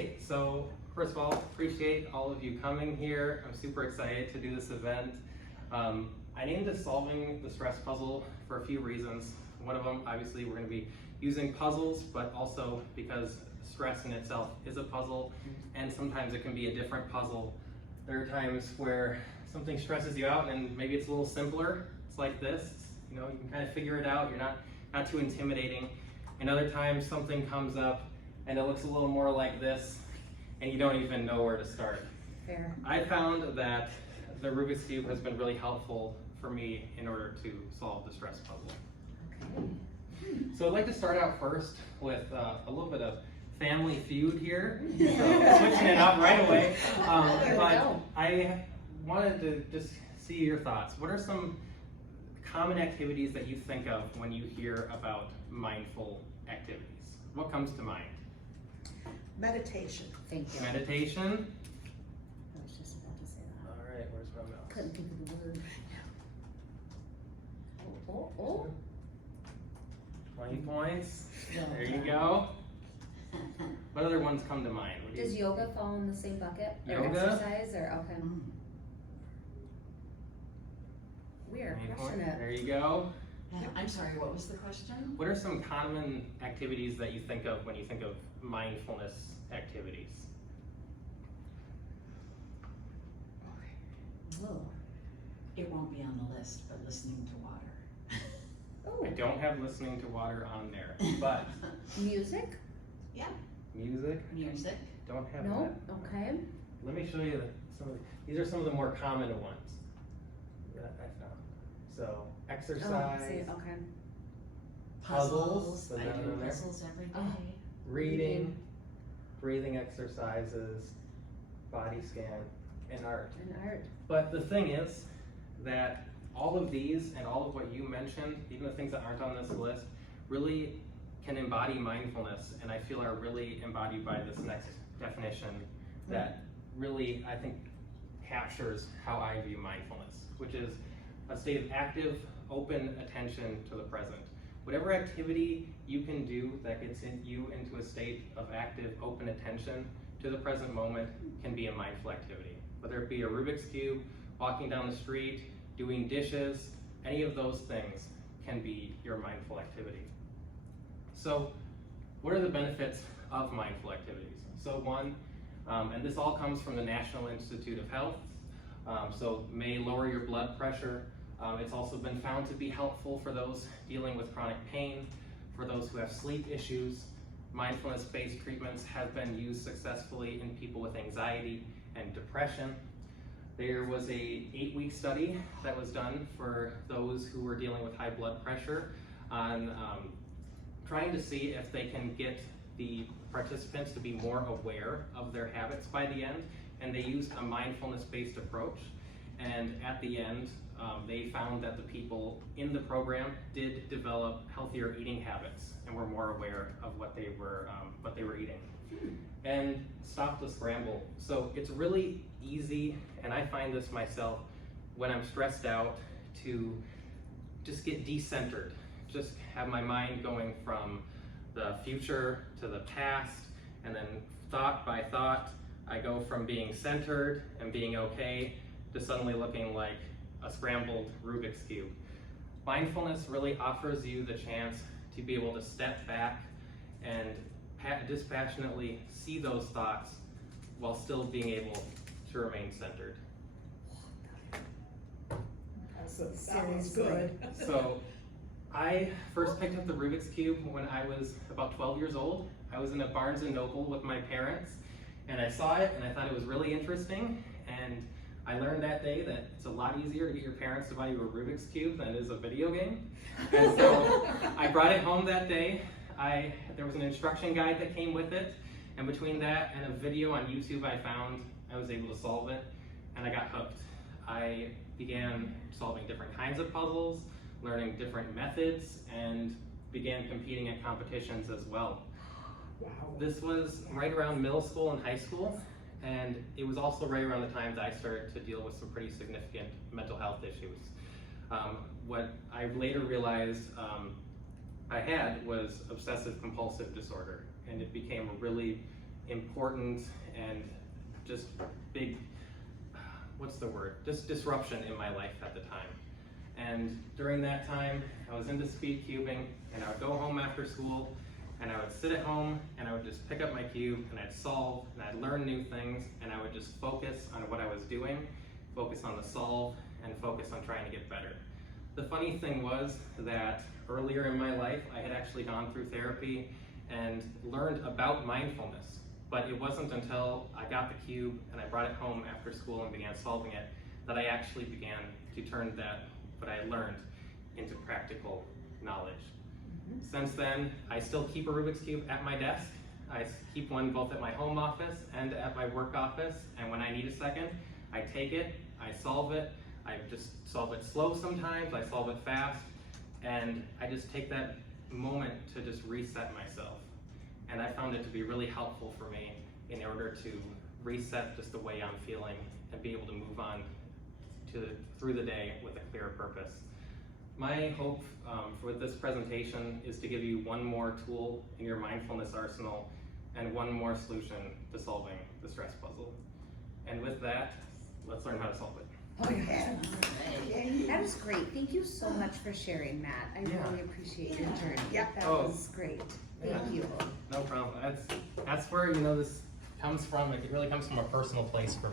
Great. So first of all, appreciate all of you coming here. I'm super excited to do this event. I named this Solving the Stress Puzzle for a few reasons. One of them, obviously, we're going to be using puzzles, but also because stress in itself is a puzzle, and sometimes it can be a different puzzle. There are times where something stresses you out and maybe it's a little simpler. It's like this, you know, you can kind of figure it out. You're not too intimidating. And other times something comes up and it looks a little more like this and you don't even know where to start. Fair. I found that the Rubik's Cube has been really helpful for me in order to solve the stress puzzle. Okay. So I'd like to start out first with a little bit of family feud here. So switching it up right away. But I wanted to just see your thoughts. What are some common activities that you think of when you hear about mindful activities? What comes to mind? Meditation. Thank you. Meditation. I was just about to say that. All right, where's my mouse? Couldn't think of the word. Oh. 20 points. There you go. What other ones come to mind? What do you- Does yoga fall in the same bucket? Or Yoga? exercise or okay. We are 20 crushing points. it. There you go. I'm sorry, what was the question? What are some common activities that you think of when you think of mindfulness activities? Oh. It won't be on the list, but listening to water. Oh. I don't have listening to water on there, but Music? Yeah, music, music. don't have No? that. Okay. Let me show you these are some of the more common ones that I found. So Oh, exercise, see, okay. Puzzles, I put that do in there. puzzles every day. Oh. reading, breathing exercises, body scan, and art. And art. But the thing is that all of these and all of what you mentioned, even the things that aren't on this list, really can embody mindfulness, and I feel are really embodied by this next definition that really, I think, captures how I view mindfulness, which is a state of active, open attention to the present. Whatever activity you can do that gets you into a state of active, open attention to the present moment can be a mindful activity. Whether it be a Rubik's Cube, walking down the street, doing dishes, any of those things can be your mindful activity. So what are the benefits of mindful activities? So one, and this all comes from the National Institute of Health, so may lower your blood pressure. It's also been found to be helpful for those dealing with chronic pain, for those who have sleep issues. Mindfulness-based treatments have been used successfully in people with anxiety and depression. There was a 8-week study that was done for those who were dealing with high blood pressure on trying to see if they can get the participants to be more aware of their habits by the end, and they used a mindfulness-based approach. And at the end, they found that the people in the program did develop healthier eating habits and were more aware of what they were eating. And stop the scramble. So it's really easy, and I find this myself when I'm stressed out, to just get decentered, just have my mind going from the future to the past, and then thought by thought, I go from being centered and being okay to suddenly looking like a scrambled Rubik's Cube. Mindfulness really offers you the chance to be able to step back and dispassionately see those thoughts while still being able to remain centered. That was good. So I first picked up the Rubik's Cube when I was about 12 years old. I was in a Barnes & Noble with my parents, and I saw it and I thought it was really interesting, and I learned that day that it's a lot easier to get your parents to buy you a Rubik's Cube than it is a video game. And so I brought it home that day. There was an instruction guide that came with it, and between that and a video on YouTube I found, I was able to solve it, and I got hooked. I began solving different kinds of puzzles, learning different methods, and began competing at competitions as well. Wow. This was right around middle school and high school, and it was also right around the time that I started to deal with some pretty significant mental health issues. What I later realized I had was obsessive compulsive disorder, and it became a really important and just big, what's the word? Just disruption in my life at the time. And during that time, I was into speed cubing, and I would go home after school, and I would sit at home, and I would just pick up my cube, and I'd solve, and I'd learn new things, and I would just focus on what I was doing, focus on the solve, and focus on trying to get better. The funny thing was that earlier in my life, I had actually gone through therapy and learned about mindfulness, but it wasn't until I got the cube and I brought it home after school and began solving it that I actually began to turn that, what I learned, into practical knowledge. Since then, I still keep a Rubik's Cube at my desk. I keep one both at my home office and at my work office, and when I need a second, I take it, I solve it, I just solve it slow sometimes, I solve it fast, and I just take that moment to just reset myself. And I found it to be really helpful for me in order to reset just the way I'm feeling and be able to move on through the day with a clearer purpose. My hope for this presentation is to give you one more tool in your mindfulness arsenal and one more solution to solving the stress puzzle. And with that, let's learn how to solve it. Okay. That was great. Thank you so much for sharing, Matt. I Yeah. really appreciate your journey. Yep. That Oh. was great. Thank Yeah. you. No problem. That's where this comes from. It really comes from a personal place for me.